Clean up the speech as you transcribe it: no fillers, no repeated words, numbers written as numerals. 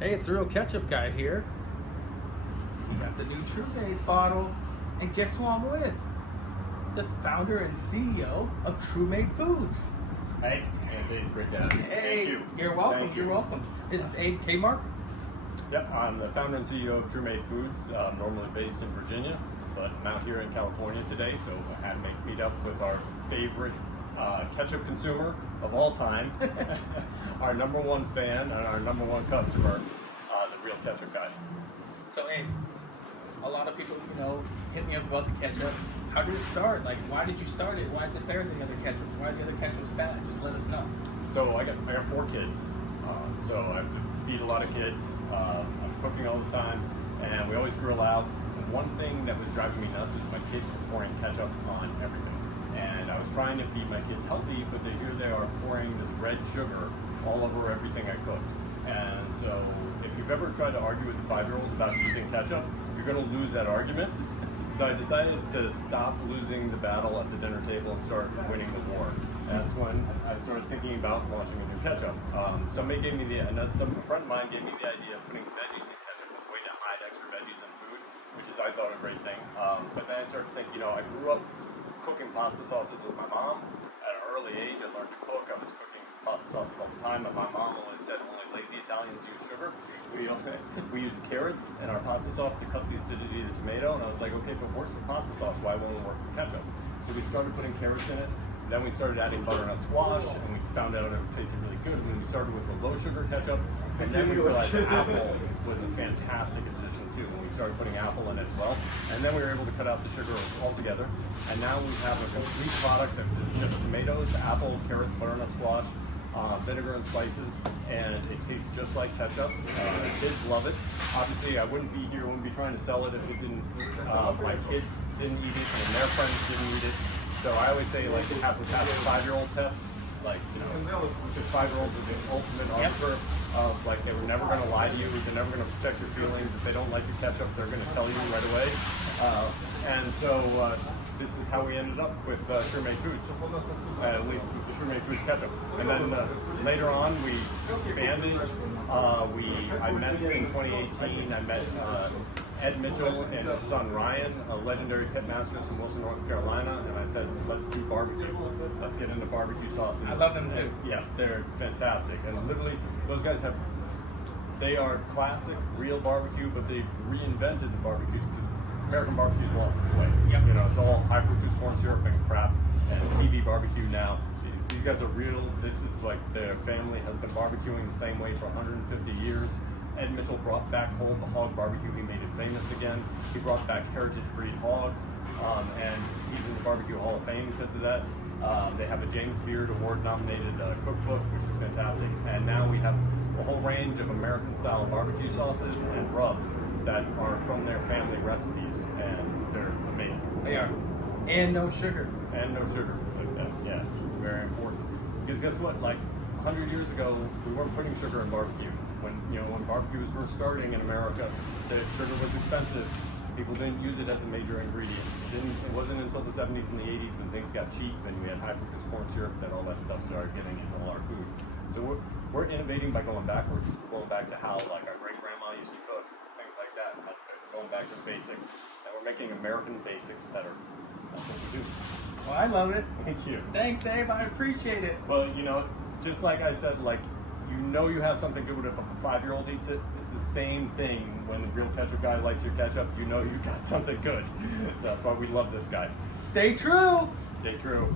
Hey, it's the real ketchup guy here. We got the new True Made's bottle, and guess who I'm with? The founder and CEO of True Made Foods. Hey, it's great to have you. Hey, Thank you. You're welcome. Thank you. You're welcome. This is Abe Kmark. Yep, I'm the founder and CEO of True Made Foods, normally based in Virginia, but I'm out here in California today, so I had to meet up with our favorite ketchup consumer of all time, our number one fan and our number one customer, the real ketchup guy. So, Abe, a lot of people, hit me up about the ketchup. How did it start? Like, why did you start it? Why is it better than the other ketchups? Why are the other ketchups bad? Just let us know. So I got 4 kids, so I have to feed a lot of kids. I'm cooking all the time, and we always grill out. And one thing that was driving me nuts is my kids were pouring ketchup on everything. And I was trying to feed my kids healthy, but here they are pouring this red sugar all over everything I cooked. And so if you've ever tried to argue with a 5-year-old about using ketchup, you're going to lose that argument. So I decided to stop losing the battle at the dinner table and start winning the war. And that's when I started thinking about launching a new ketchup. Somebody gave me a friend of mine gave me the idea of putting veggies in ketchup as a way to hide extra veggies in food, which is, I thought, a great thing. But then I started thinking, I grew up cooking pasta sauces with my mom. At an early age, I learned to cook. I was cooking pasta sauces all the time, but my mom always said only lazy Italians use sugar. We use carrots in our pasta sauce to cut the acidity of the tomato, and I was like, okay, if it works for pasta sauce, why won't it work for ketchup? So we started putting carrots in it. Then we started adding butternut squash, and we found out it tasted really good. We started with a low sugar ketchup, and then we realized apple was a fantastic addition too. And we started putting apple in it as well. And then we were able to cut out the sugar altogether. And now we have a complete product that is just tomatoes, apple, carrots, butternut squash, vinegar and spices, and it tastes just like ketchup. Kids love it. Obviously, I wouldn't be here, wouldn't be trying to sell it if it didn't. My kids didn't eat it, and their friends didn't eat it. So I always say, like, it has to pass a 5-year-old test. Like, the 5-year-olds are the ultimate arbiter of, like, they were never going to lie to you. They're never going to protect your feelings. If they don't like your ketchup, they're going to tell you right away. And so this is how we ended up with True Made Foods, with the True Made Foods ketchup. And then later on, we expanded. I met in 2018. I met Ed Mitchell and his son Ryan, legendary pit masters from Wilson, North Carolina, and I said, let's do barbecue. Let's get into barbecue sauces. I love them too. Yes, they're fantastic. And literally, those guys they are classic, real barbecue, but they've reinvented the barbecues because American barbecue's lost its way. Yep. It's all high fructose corn syrup and crap, and TV barbecue now. These guys are real. This is like their family has been barbecuing the same way for 150 years. Ed Mitchell brought back home the hog barbecue. He made it famous again. He brought back heritage breed hogs, and he's in the Barbecue Hall of Fame because of that. They have a James Beard Award-nominated cookbook, which is fantastic. And now we have a whole range of American-style barbecue sauces and rubs that are from their family recipes, and they're amazing. They are. And no sugar. And no sugar. Yeah, very important. Because guess what? Like 100 years ago, we weren't putting sugar in barbecue. When barbecue was first starting in America, the sugar was expensive. People didn't use it as a major ingredient. It wasn't until the 70s and the 80s when things got cheap and we had high fructose corn syrup that all that stuff started getting into all our food. So we're innovating by going backwards, going back to how like our great grandma used to cook, things like that. Going back to basics, and we're making American basics better. That's what we do. Well, I love it. Thank you. Thanks, Abe. I appreciate it. Well, just like I said, like, you have something good if a 5-year-old eats it. It's the same thing when the real ketchup guy likes your ketchup. You got something good. So that's why we love this guy. Stay true. Stay true.